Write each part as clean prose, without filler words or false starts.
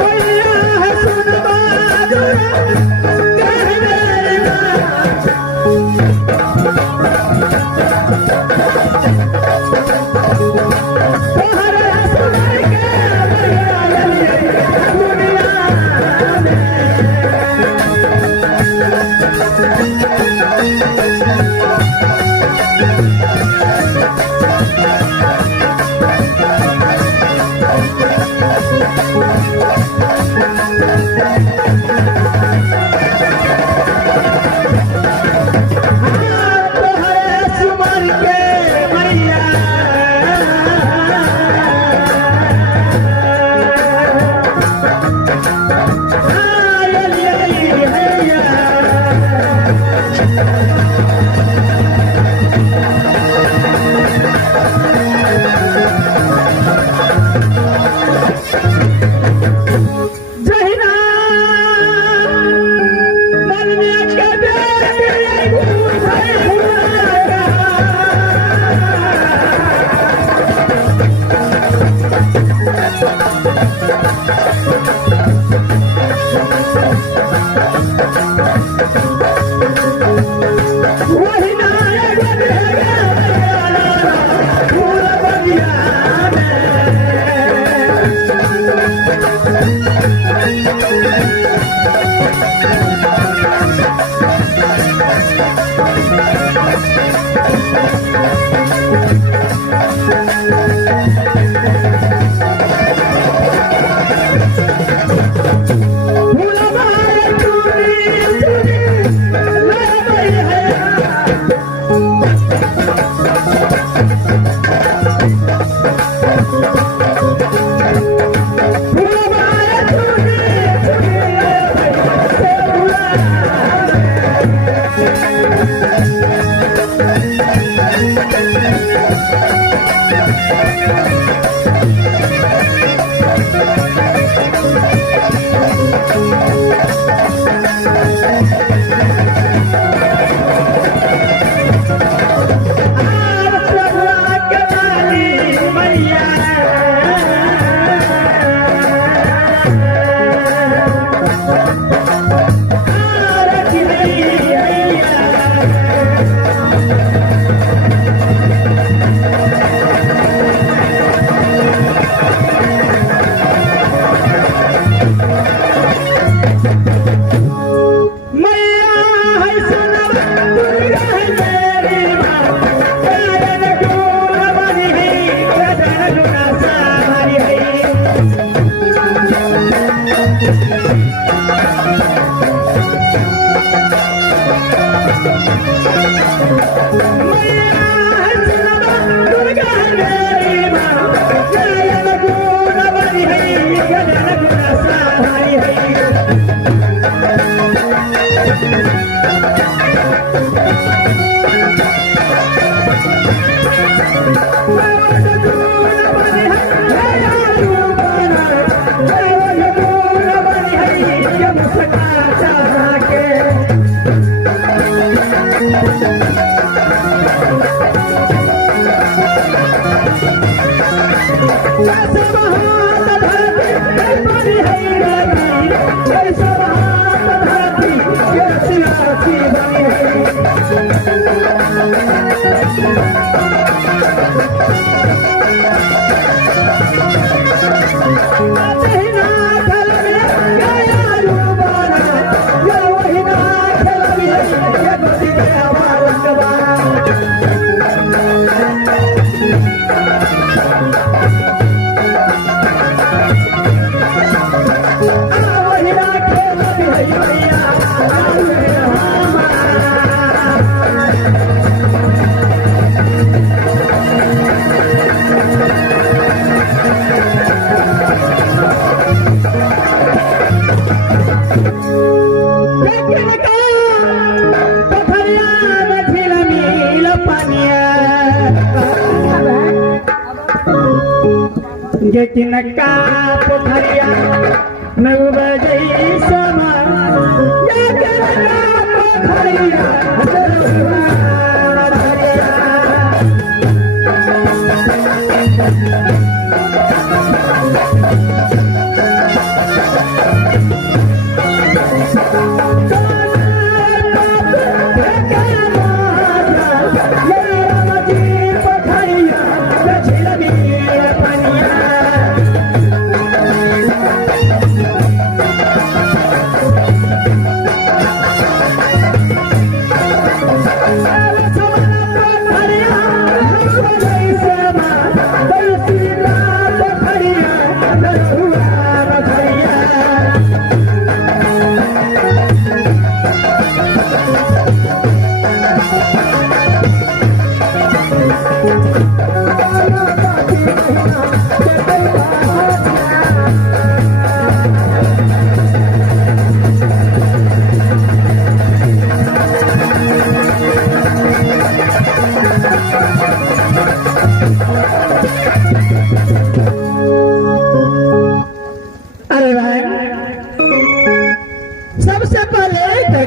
मैया है सुनबा नक्का पोखरिया नव बजे समान पोखरिया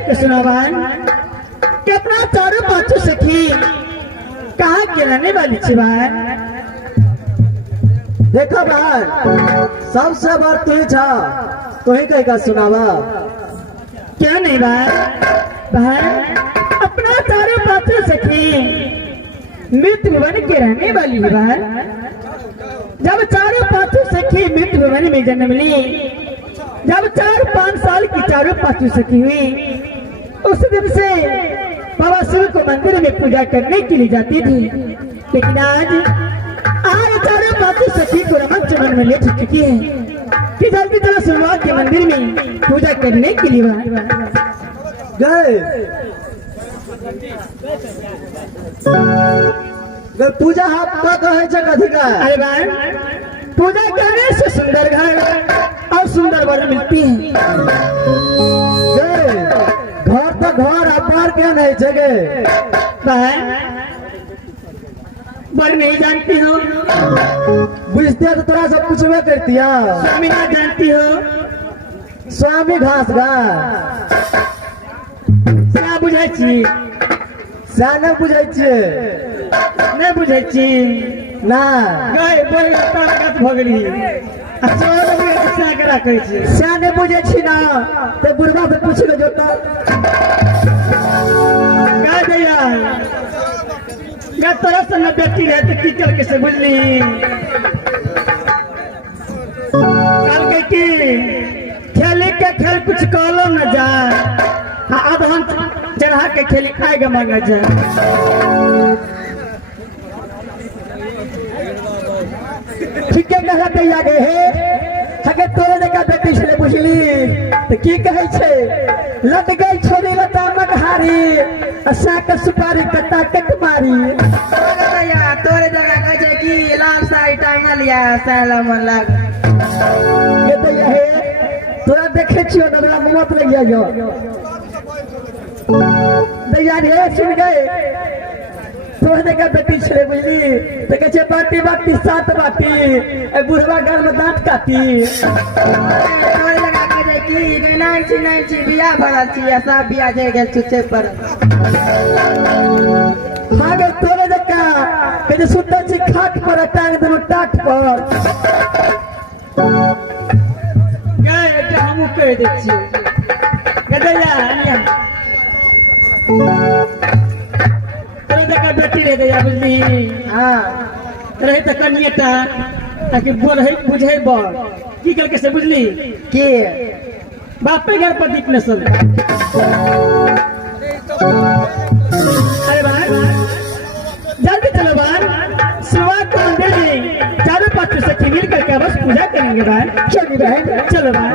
कृष्णाबान कितना चारों पांचों सखी कहाँ गिराने वाली थी बहन। देखो बहन सबसे बड़ तू था तो ही कहीं का सुनावा क्या नहीं बहन अपना चारों पांचों सखी मृत्यु भवन के रहने वाली है बहन। जब चारों पांचों सखी मृत्यु भवन में जन्म ली, जब 4-5 साल की चारों पांचों सखी हुई, उस दिन से बाबा शिव को मंदिर में पूजा करने के लिए जाती थी, लेकिन आज चारों पांचों सखी को रमन चमन में ले चुकी है कि जल्दी चलो सोमवार के मंदिर में पूजा करने के लिए गए पूजा हाथ का कहे छे कथी का? अरे भाई, पूजा करने से सुंदर घर और सुंदर वर मिलती है। घर तो घर अपार क्या नहीं जगह वर नहीं जानती हो, बुझते तो तोरा सब कुछ में करती है। स्वामी ना जानती हो, स्वामी घास गा क्या बुझे छी? साने बुझे छे नहीं बुझे छी ना गए बोल ताकत भ गेली। अच्छा ऐसा करा कहै छी साने बुझे छी ना ते बुढ़वा से पूछ ले जो तो का दैया गा तोरा से न बेटी है तो की कर के से बुझली कल के की खेले के खेल कुछ कहलो न जा अब हम चढ़ा के खेली खाएगा मांगा जा। ठीक है कहा दैया गे हे हके तोरे देखा बेटी छले बुझली तो की कहै छे लट गई छोरी लता मगहारी असा के सुपारी कटा कट मारी। भैया तोरे जगह कहै छे कि लाल साड़ी टांगा लिया साला मन लाग ये दैया हे तोरा देखे छियो न बड़ा मत लग जायो दैया रे सुन गए तोरे देखा बेटी छले बुझली तो कहै छे बाटी बाटी सात बाटी ए बुढ़वा घर में दांत काटी। तोरे जगह कहै छे कि नहीं छी बिया भरा छी ऐसा बिया जे गेल चुचे पर हागे तोरे देखा कहै सुंदर छी खाट पर टांग देनो टाट पर गए के हमहु कह दे छी गदैया अनिया तोरे जगह बेटी रे गया बुझली। हां रहे त कनिएटा ताकि बोलहे बुझे बड़ की कर के से बुझली के बापे घर पर दीप नसल। अरे भाई जल्दी चलो बाहर शिवा को मंदिर में चारों पांचों से मिल करके बस पूजा करेंगे भाई। चलिए भाई चलो भाई।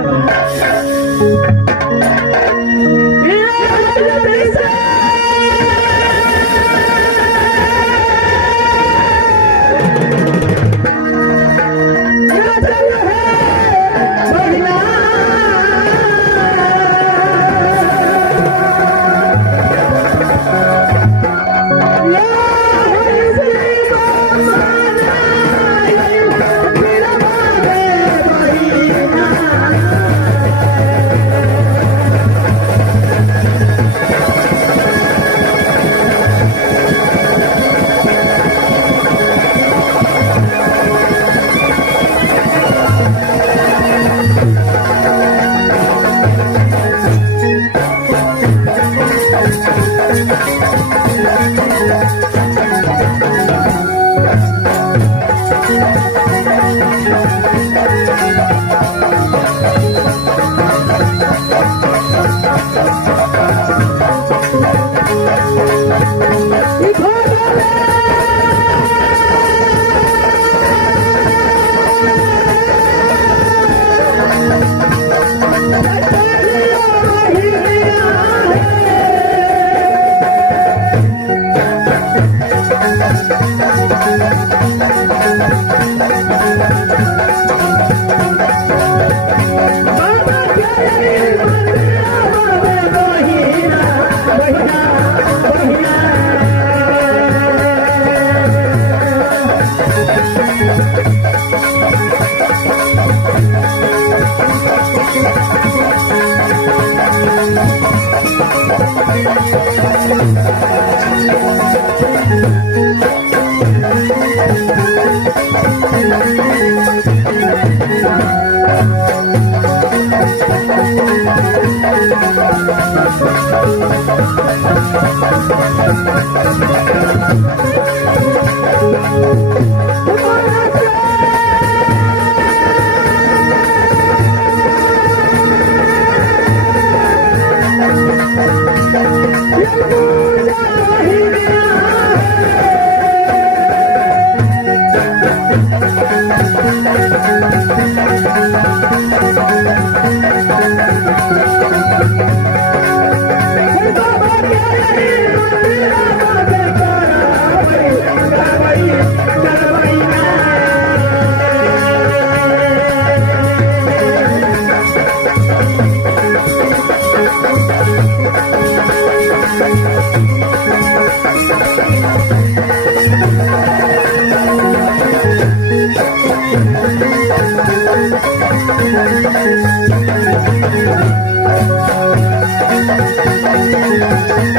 Thank you.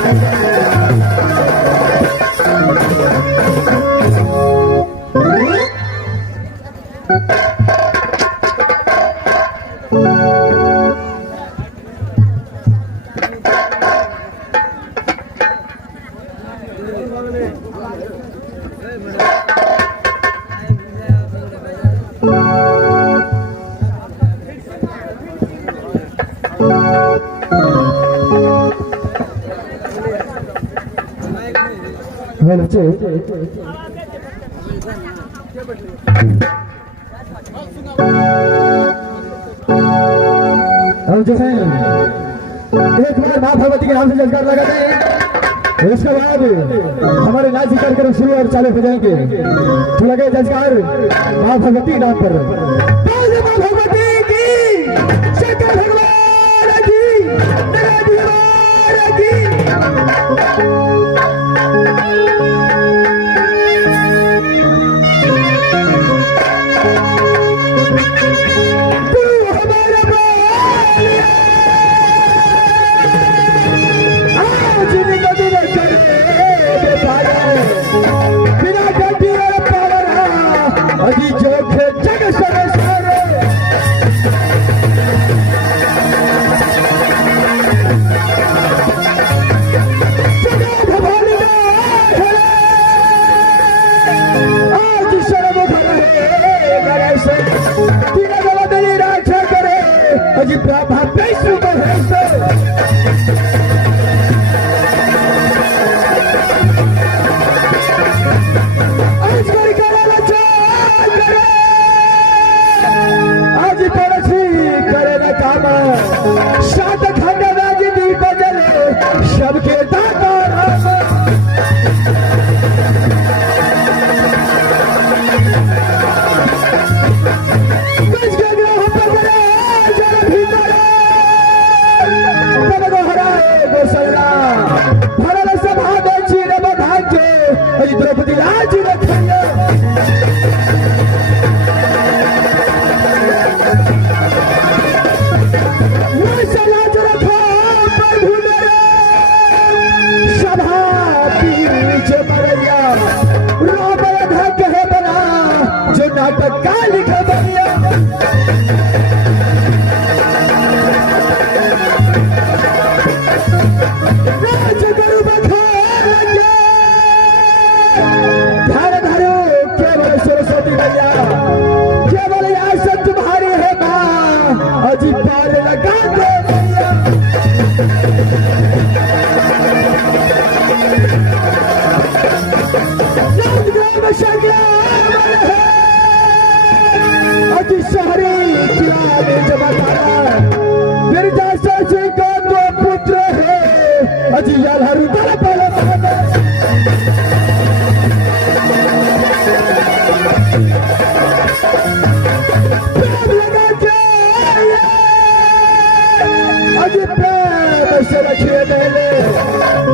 हम जो है एक बार माँ भगवती के नाम से जजकार लगाते हैं, उसके बाद हमारे नाच कार्यक्रम शुरू और चालू हो जाएंगे। तो लगे जजकार माँ भगवती के नाम पर। माँ भगवती की, शंकर भगवान की, भगवान की।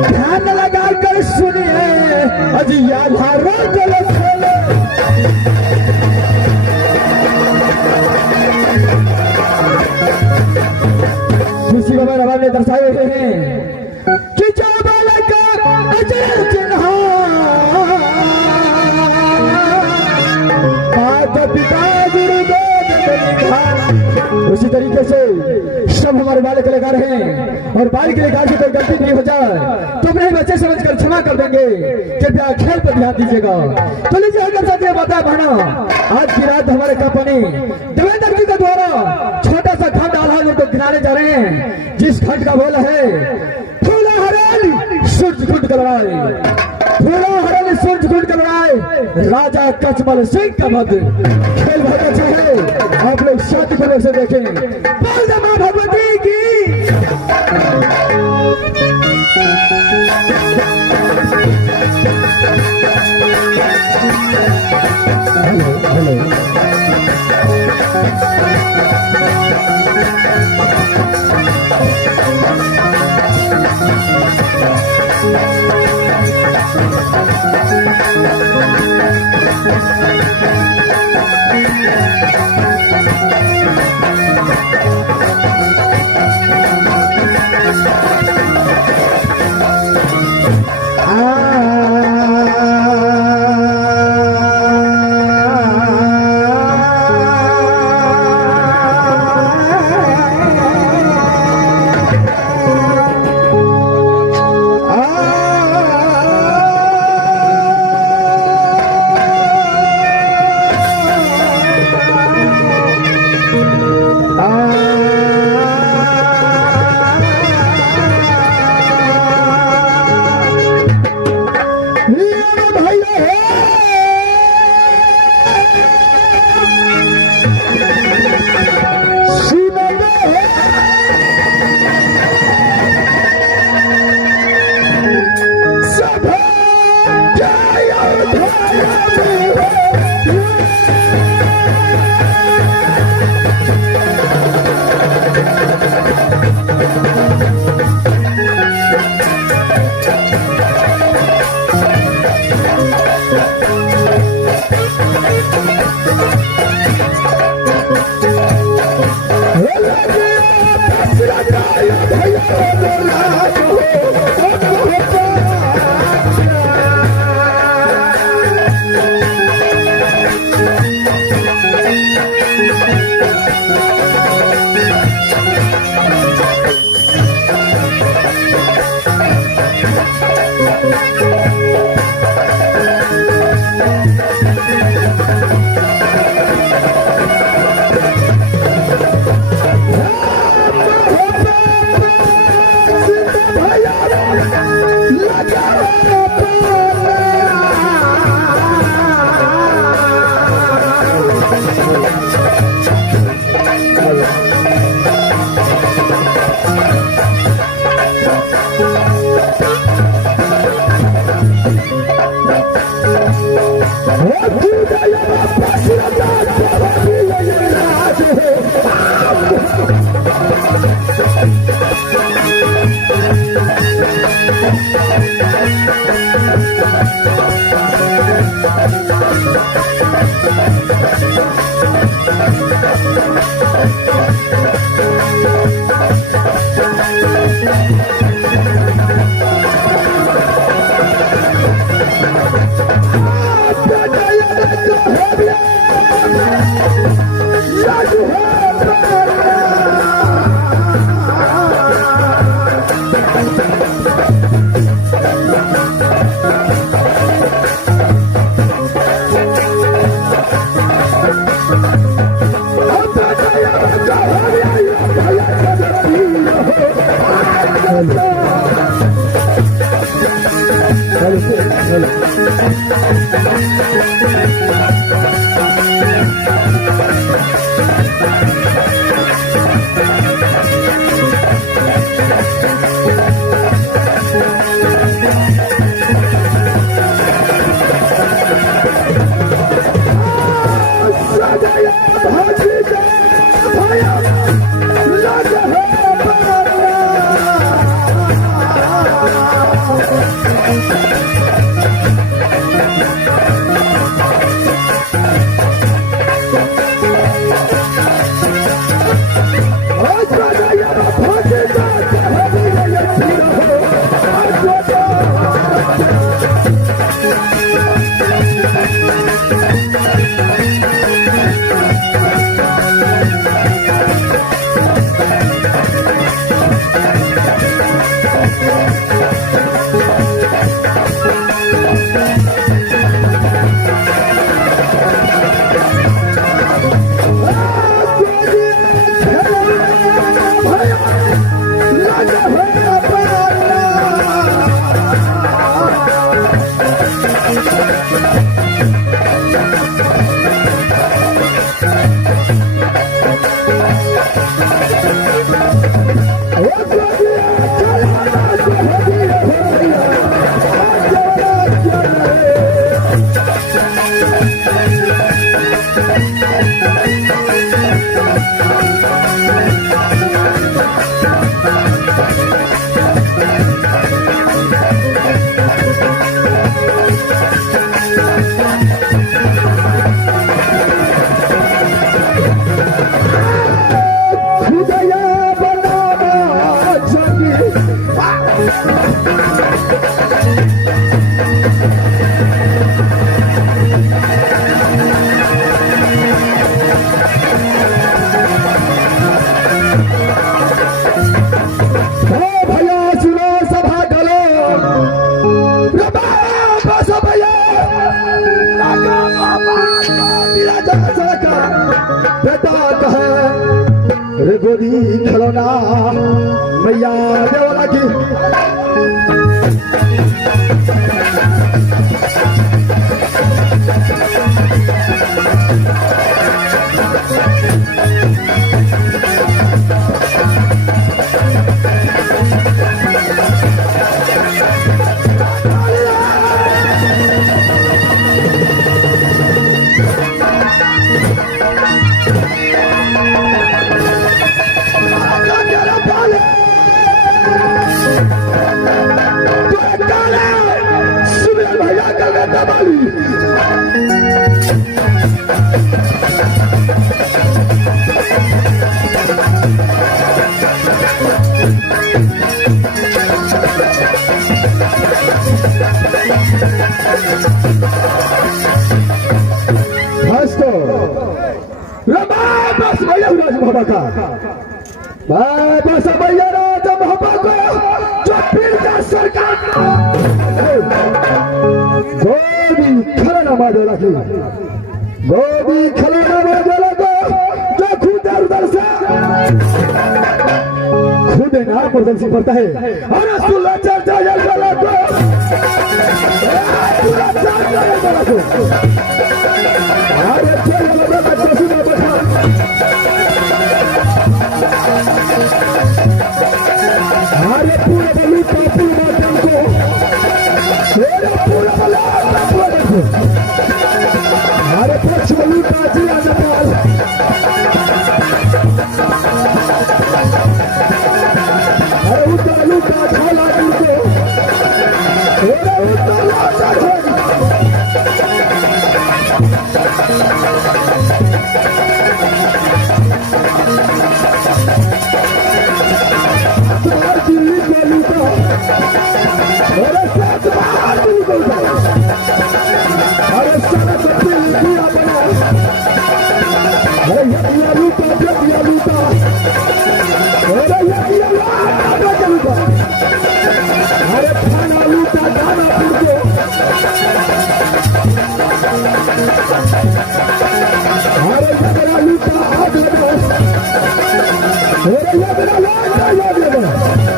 ध्यान लगा कर सुनिए अजी याद खुशी बाबा रवा ने दर्शाए हुए हैं कि जो बालक अजर चिन्हा माता पिता गुरुदेव ने लिखा। उसी तरीके से सब हमारे बाल कलाकार हैं और बाल कलाकार से कोई गलती नहीं हो जाए तो अपने बच्चे समझकर क्षमा कर देंगे। कृपया खेल पर ध्यान दीजिएगा। तो लीजिए अगर साथियों बता बहना आज की रात हमारे कंपनी देवेंद्र जी के द्वारा छोटा सा खंड आल्हा को गिनाने जा रहे हैं, जिस खंड का बोला है फूला हरण सूरज कुंड करवाए, फूला हरण सूरज कुंड करवाए राजा कचमल सिंह का मत। खेल बहुत अच्छा है, आप लोग शांतिपूर्वक से देखें। बोल दे मां भगवती की। हेलो गोरी खिलौना मैया देवला की बस भैया राज बाबा का बस भैया राज बाबा को जो फिर का सरकार चला की गोदी खिलौना में बोला तो जो खुद उधर से खुद ना प्रदर्शन करता है अरे सुल्ला चर्चा जल बोला तो सुल्ला चर्चा जल बोला तो अरे चल बोला तो सुना बैठा अरे पूरा बलू पापू मातम को अरे पूरा बलू पापू देखो अरे पक्ष बलू काजी आजपाल अरे उतालू का झाला तुमको अरे उतालू का झाला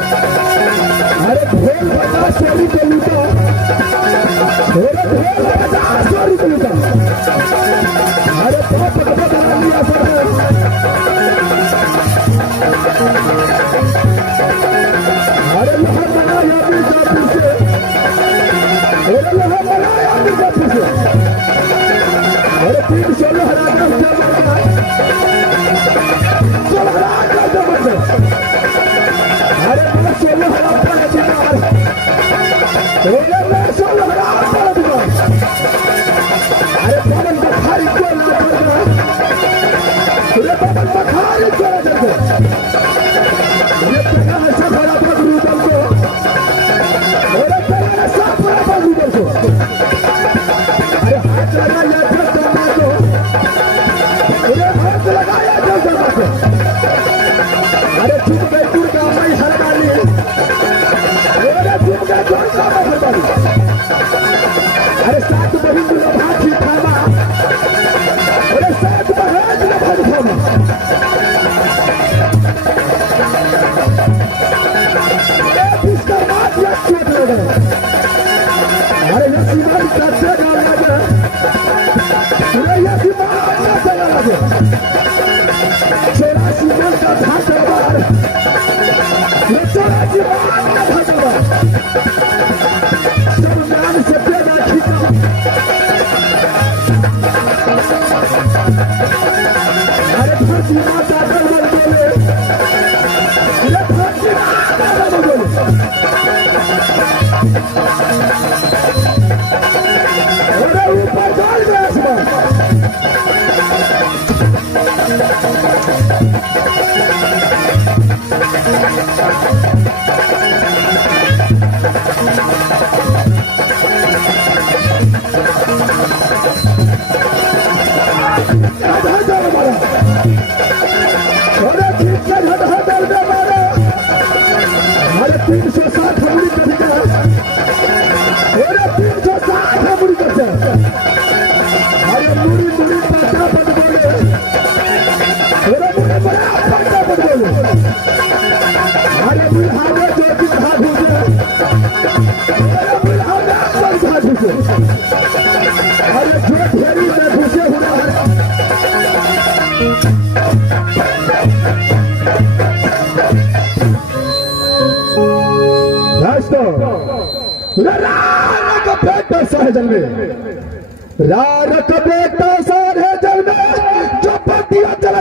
अरे ढोल बजा सोरी को लूटा अरे ढोल बजा सोरी को लूटा अरे बाप बता लिया सर अरे लहर बनाया मिर्जापुर से अरे लहर बनाया मिर्जापुर से अरे 300 लहरा अरे मैं सोलो हरा पड़ा चिनार अरे मैं सोलो हरा पड़ा चिनार अरे पवन बखारी कोल में पड़ गया अरे पवन बखारी कोल में पड़ गया अरे पहला ऐसा बड़ा पगड़ू बन को अरे पहला ऐसा बड़ा पगड़ू बन को अरे हाथ लगाया जब करना को अरे हाथ लगाया जब करना को अरे चुप गए दुर्गा माई हरवाली अरे चुप गए दुर्गा माई हरवाली अरे सात बहिन दुर्गा भाजी थामा अरे सात बहन दुर्गा भाजी थामा अरे पुष्कर मात या चोट लगा अरे ये सीमान कच्चे गाल लगा अरे ये सीमान कच्चे गाल लगा 84 मन का धागा ये 84 मन का धागा सब नाम से पेड़ा खींचा अरे धरती माता गलबल बोले ये धरती माता गलबल बोले अरे ऊपर डाल दे आसमान अरे 360 हमड़ी कर दिया अरे 360 हमड़ी कर दिया अरे मुड़ी मुड़ी पाटा पट बोले अरे मुड़ी बड़ा पाटा पट बोले अरे बुढ़ावे जो कि भागू से अरे बुढ़ावे पर भागू से अरे जो ढेरी में घुसे हुआ है रारक बेटा सहजन में रारक बेटा सहजन में जो पतिया चल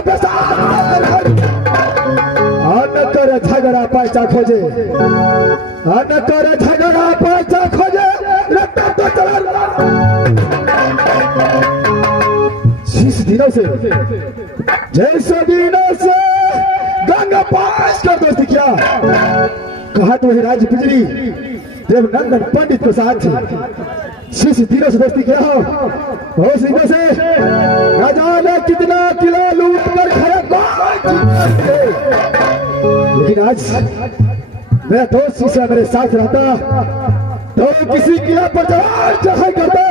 अन कर झगड़ा पैसा खोजे अन कर झगड़ा पैसा खोजे रत्ता तो चला 6 दिनों से जैसे दिनों से गंगा पास कर दोस्ती क्या कहा तो है राज बिजली देवनंदन पंडित के साथ 6 दिनों से दोस्ती किया हो सिंह से राजा ने कितना किला लूट कर खाया लेकिन आज मेरा दोस्त शीशा मेरे साथ रहता तो किसी किला पर जवान चढ़ाई कर दो।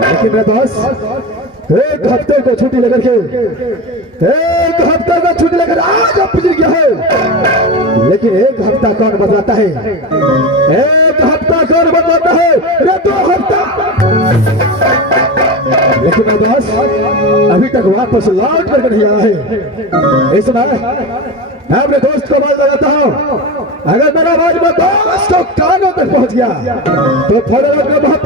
लेकिन मेरे दोस्त एक हफ्ते को छुट्टी लेकर के आज अब पिछड़ गया है। लेकिन एक हफ्ता कौन बदलाता है? एक हफ्ता कौन बदलाता है? रे 2 हफ्ता। लेकिन मेरे दोस्त अभी तक वापस लौट करके नहीं आया है। इस समय मैं अपने दोस्त को आवाज लगाता हूँ, अगर मेरा आवाज में दोस्त को कानों तक पहुंच गया तो फौरन अपने वहां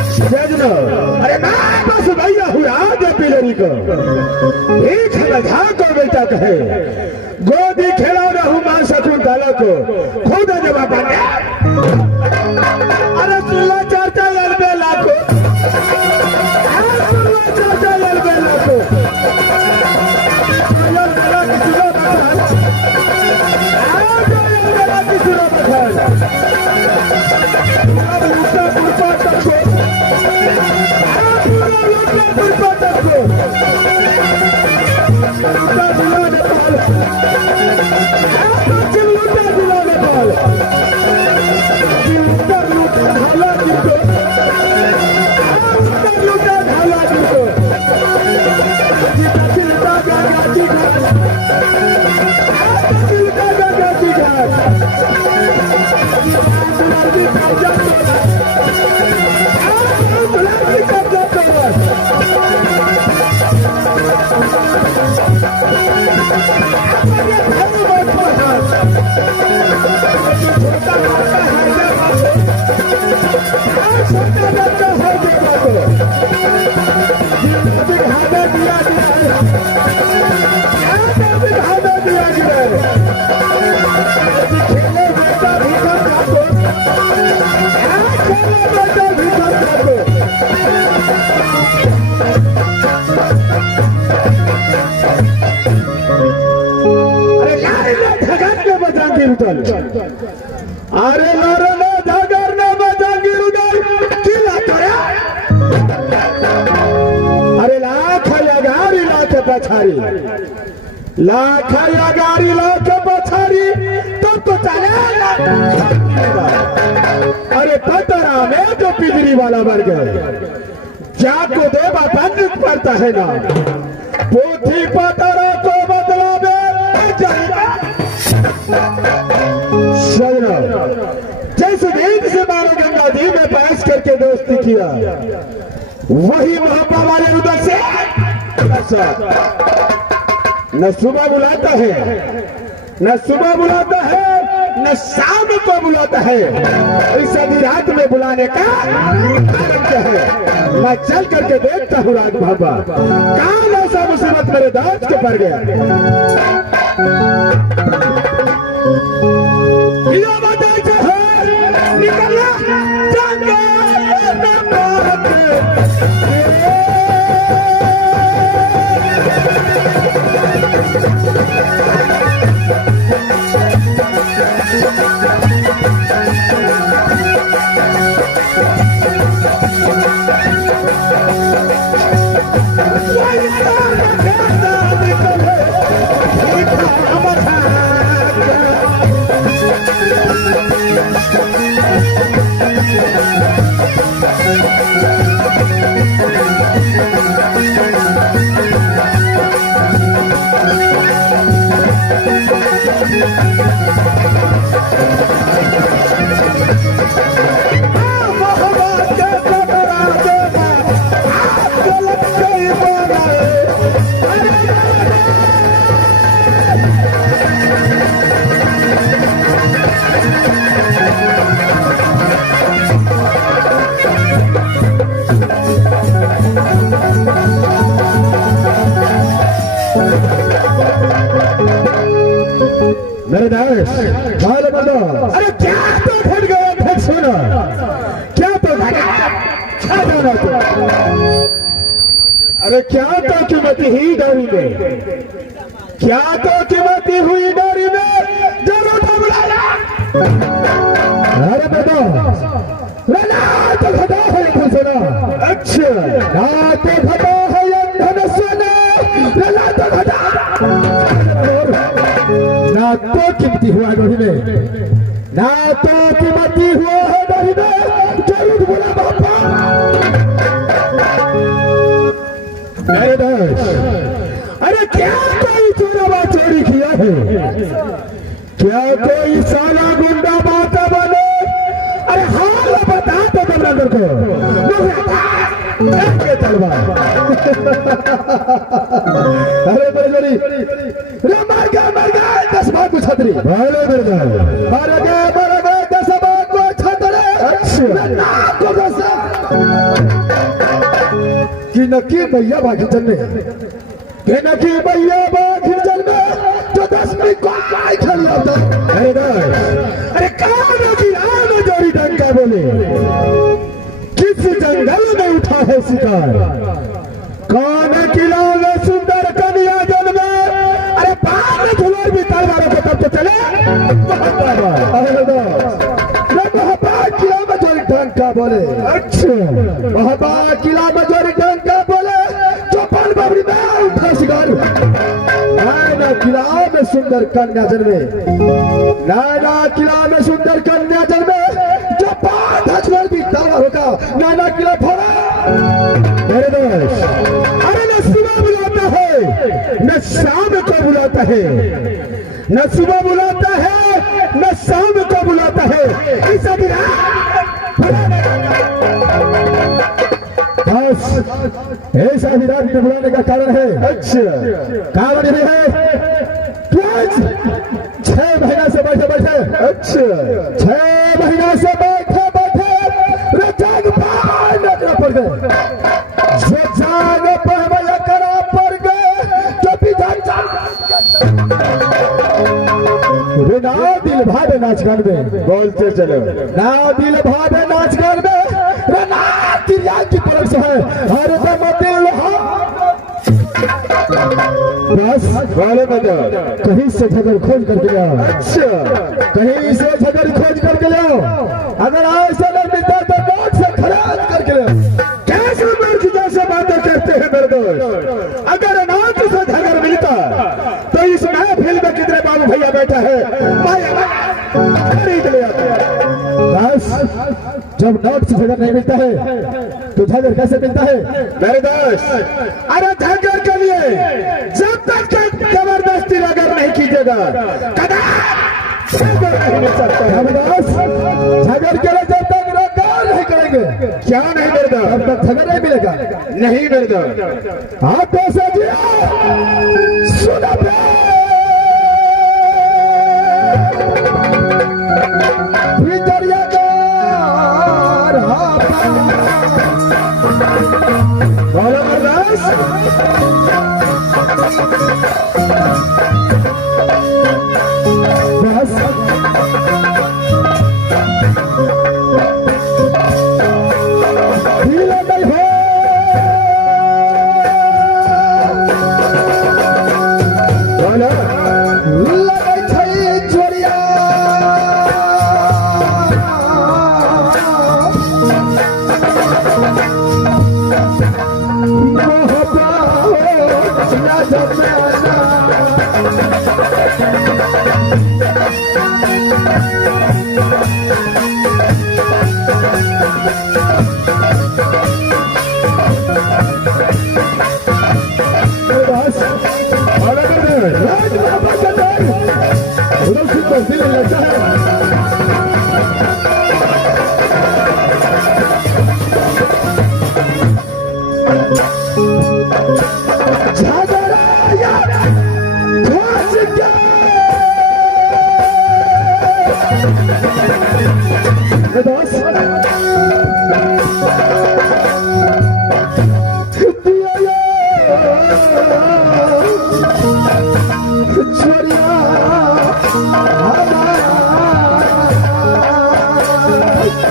अरे मैं बस भैया हुआ दे पिलरी को एक लगा को बेटा कहे गोदी खेला रहूं मां शकुंतला को खुद जवाब दे अरे सुला चर्चा लल बेला को सुला चर्चा लल बेला को आयो बेला किसी को अरे नारे धगर ने बजांगीर उदय किला तोरा अरे लाख यागारी लाख पछारी लाख यागारी लाख पछारी तो चले अरे पतरा में जो पिजरी वाला मर गए जाको देवा बंद पड़ता है ना पोथी पतरा को बदला में जाएगा जैसे नींद से मारो गंगा जी में बहस करके दोस्ती किया वही मोहब्बा वाले उधर से न सुबह बुलाता है न सुबह बुलाता है न शाम को बुलाता है इस आधी रात में बुलाने का कारण क्या है मैं चल करके देखता हूँ राज मोहब्बा कौन ऐसा मुसीबत मेरे दोस्त के पड़ गया निकलना जंगल मेरे दास भाई बंदो अरे क्या तो फट गया फिर सुनो क्या तो अरे क्या तो कीमती ही डोरी में क्या तो कीमती हुई डोरी में जरूर तो बुलाया अरे बंदो ना तो खड़ा है फिर सुनो अच्छा ना तो खड़ा है ये धनुष ना तो खड़ा ना तो कीमती हुआ डोरी में ना तो कीमती हुआ है डोरी में जरूर बोला बापा मेरे दोस्त अरे क्या कोई चोरावा चोरी किया है क्या कोई साला गुंडा बाता बने अरे हाल बता तो कमरांदर को तलवार अरे बड़ी मर गए 10 बार को छतरी मर गए 10 बार को छतरी कि नकी भैया बाकी चल में कि नकी भैया बाकी चल में जो 10वीं को आई खड़ी होता अरे कौन गिरान जोड़ी डंका बोले किस जंगल में उठा है शिकार कौन किला में सुंदर कन्या जल में अरे बाहर धुलर भी तलवारों को तब तो चले किला में जोड़ी डंका बोले अच्छा किला में जोड़ी डंका बोले चौपन बाबरी में उठा शिकार नाना किला में सुंदर कन्या जन्मे नाना किला में सुंदर कन्या जन्मे जो पांच हजर भी तलवार होगा नाना किला फोड़ा मेरे दोस्त अरे न सुबह बुलाता है न शाम को बुलाता है न सुबह बुलाता है न शाम को बुलाता है इस ऐसा विराट में बुलाने का कारण है अच्छा कारण ये है 6 महीना से बैठे अच्छा 6 महीना से बैठे रजाग पड़ गए जाग करा पड़ गए जो ना दिल भावे नाच गान में बोलते चलो ना दिल भावे नाच गान में ना तिरिया की परख से है हर दम दिल बस वाले बता कहीं से झगड़ खोज करके लाओ अच्छा कहीं से झगड़ खोज करके लाओ अगर ऐसा नहीं मिलता तो नोट से खराज करके लाओ कैसे मर्द जैसे बातें करते हैं मेरे दोस्त अगर नोट से झगड़ मिलता तो इस महफिल में कितने बाबू भैया बैठा है खरीद ले बस जब नोट से झगड़ नहीं मिलता है तो झगड़ कैसे मिलता है मेरे दोस्त अरे झगड़ के लिए जब तक जबरदस्ती अगर नहीं कीजिएगा झगड़ के लिए जब तक रोजगार नहीं करेंगे क्या नहीं मेरे दोस्त तब तक झगड़ नहीं मिलेगा नहीं मेरे दोस्त हाथों से सुना बस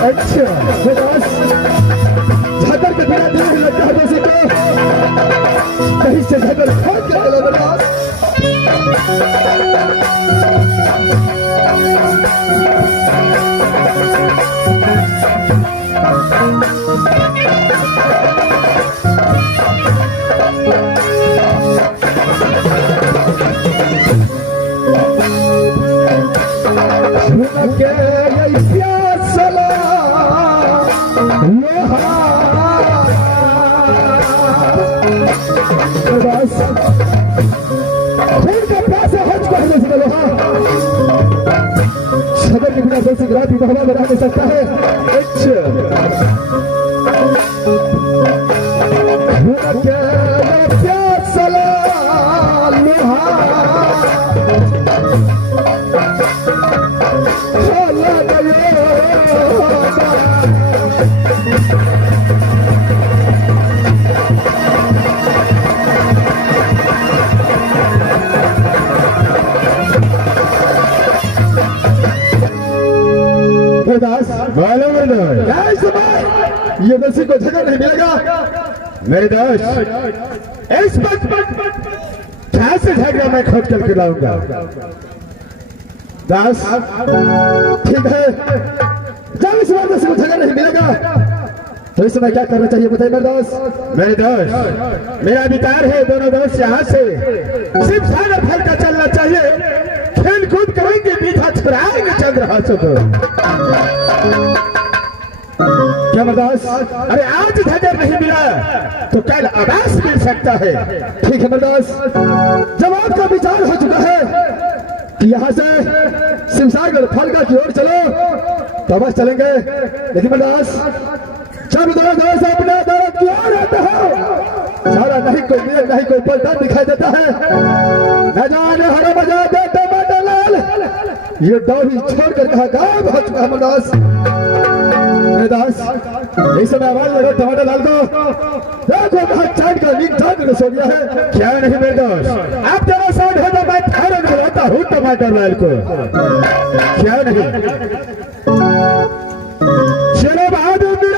अच्छा बस झाकर के बिना देख लगता है जैसे कि कहीं से झाकर खोद के चले बर्दाश्त सदर के बिना दोषी ग्राहक भगवान बना नहीं सकता है ये दसी को जगह नहीं मिलेगा मेरे दोस्त इस वक्त क्या से झगड़ा मैं खोद करके लाऊंगा दास ठीक है जब इस बार दसी को जगह नहीं मिलेगा तो इस समय क्या करना चाहिए बताइए मेरे दोस्त मेरा अधिकार है दोनों दोस्त यहाँ से सिर्फ सारा फल का चलना चाहिए खेल कूद करेंगे बीठा छुड़ाएंगे चंद्रहासों को क्या मरदास अरे आज झगड़ नहीं मिला तो कल आवास मिल सकता है ठीक है मरदास जब आपका विचार हो चुका है कि यहाँ से सिमसागर फलका की ओर चलो तो बस चलेंगे लेकिन मरदास जब दोनों दोस्त अपने दौलत की ओर आते हो सारा नहीं कोई मेल नहीं कोई पलटा दिखाई देता है न जाने हरा मजा दे टमाटर लाल ये डोरी छोड़कर कहा गायब हो चुका है मरदास दास इस समय आवाज लगा टमाटर लाल को देखो कहा चाट का नींद चाट में सो गया है क्या नहीं मेरे दोस्त आप जरा साउंड हो जाए मैं ठहरन बुलाता हूँ टमाटर लाल को क्या नहीं चलो बहादुर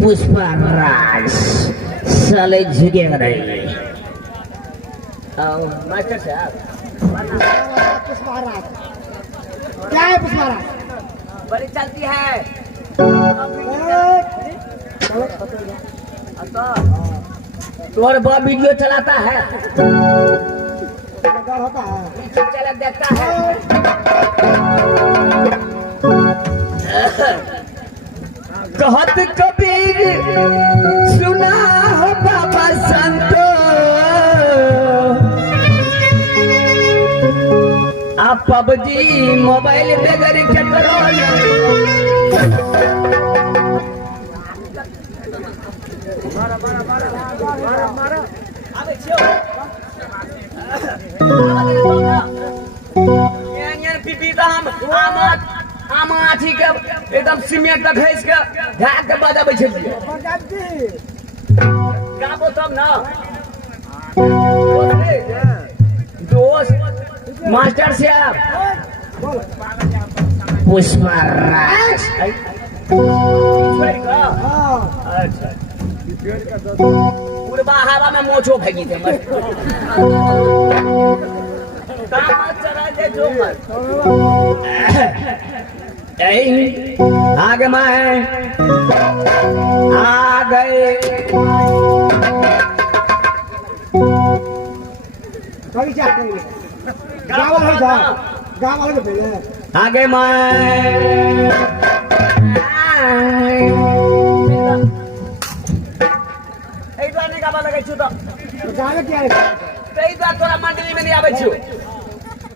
पुष्पा राज साले झुकेगा नहीं मास्टर साहब पुष्पा राज क्या है पुष्पा राज बड़ी चलती है तोर बहुत वीडियो चलाता है होता है चला देखता है कहत कबीर सुना हो बाबा संतो आप पबजी मोबाइल बगैर के करो हम आठी के एकदम सीमेंट का घिस के ढाक के बजाबै छलिए गाबो तब ना दोस्त मास्टर साहब पुष्पा राज अच्छा पूर्वा हवा में मोचो फेंकी थे आगे मैं आ गए आगे मैं लगे छु तो तोरा मंडली में नहीं आवे छु